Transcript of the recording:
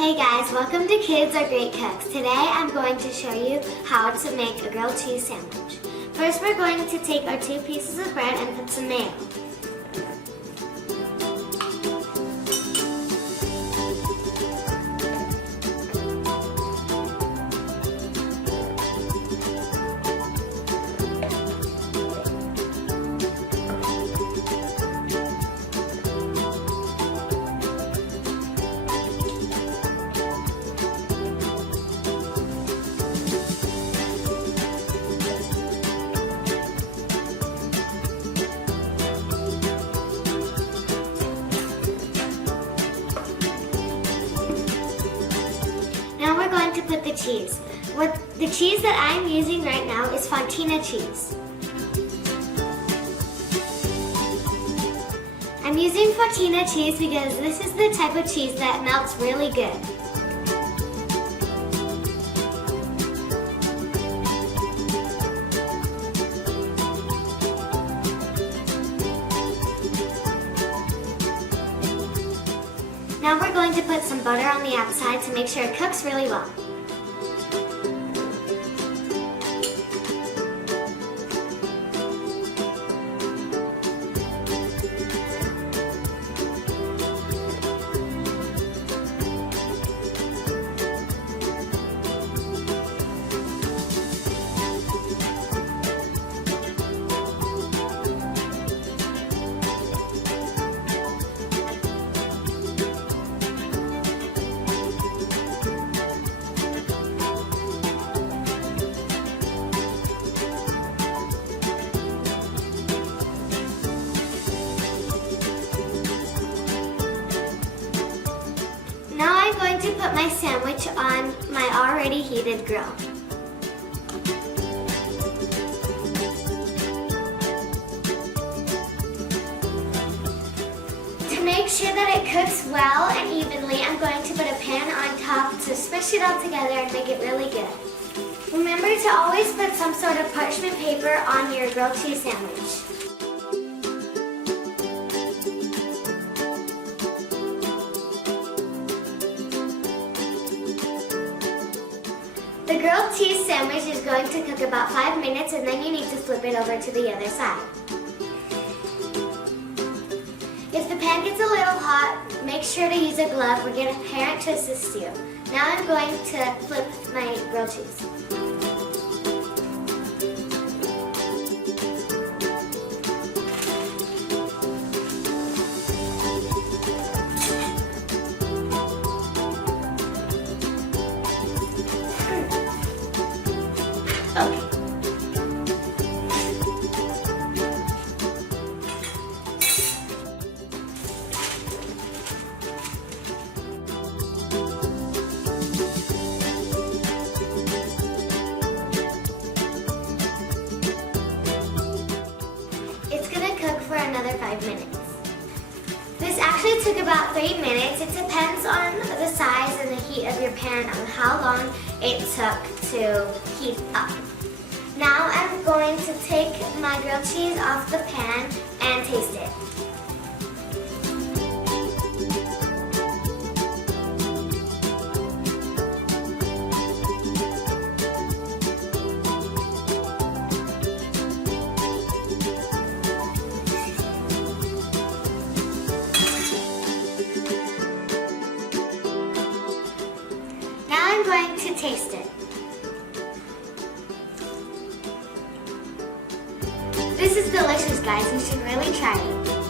Hey guys, welcome to Kids Are Great Cooks. Today I'm going to show you how to make a grilled cheese sandwich. First we're going to take our 2 pieces of bread and put some mayo. Now we're going to put the cheese. The cheese that I'm using right now is Fontina cheese. I'm using Fontina cheese because this is the type of cheese that melts really good. Now we're going to put some butter on the outside to make sure it cooks really well. Now I'm going to put my sandwich on my already heated grill. To make sure that it cooks well and evenly, I'm going to put a pan on top to smush it all together and make it really good. Remember to always put some sort of parchment paper on your grilled cheese sandwich. The grilled cheese sandwich is going to cook about 5 minutes, and then you need to flip it over to the other side. If the pan gets a little hot, make sure to use a glove or get a parent to assist you. Now I'm going to flip my grilled cheese. It's gonna cook for another 5 minutes. This actually took about 3 minutes. It depends on the size and the heat of your pan on how long it took to heat up. Now I'm going to take my grilled cheese off the pan and taste it. Now I'm going to taste it. This is delicious, guys. You should really try it.